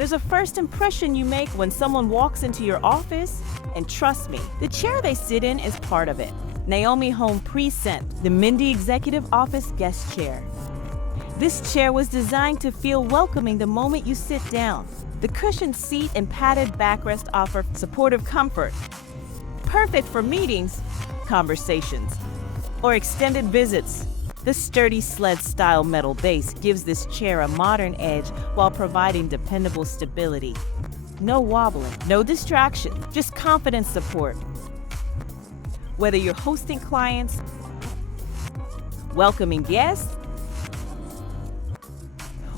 There's a first impression you make when someone walks into your office, and trust me, the chair they sit in is part of it. Naomi Home Present, the Mindy Executive Office Guest Chair. This chair was designed to feel welcoming the moment you sit down. The cushioned seat and padded backrest offer supportive comfort. Perfect for meetings, conversations, or extended visits. The sturdy sled-style metal base gives this chair a modern edge while providing dependable stability. No wobbling, no distraction, just confident support. Whether you're hosting clients, welcoming guests,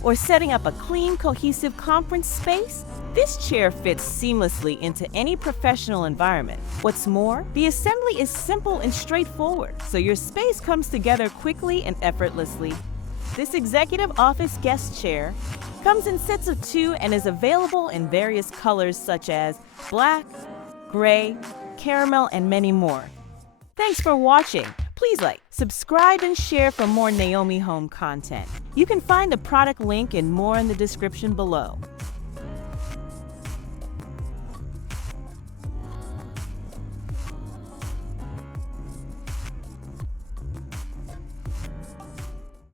or setting up a clean, cohesive conference space, this chair fits seamlessly into any professional environment. What's more, the assembly is simple and straightforward, so your space comes together quickly and effortlessly. This executive office guest chair comes in sets of 2 and is available in various colors such as black, gray, caramel, and many more. Thanks for watching. Please like, subscribe, and share for more Naomi Home content. You can find the product link and more in the description below.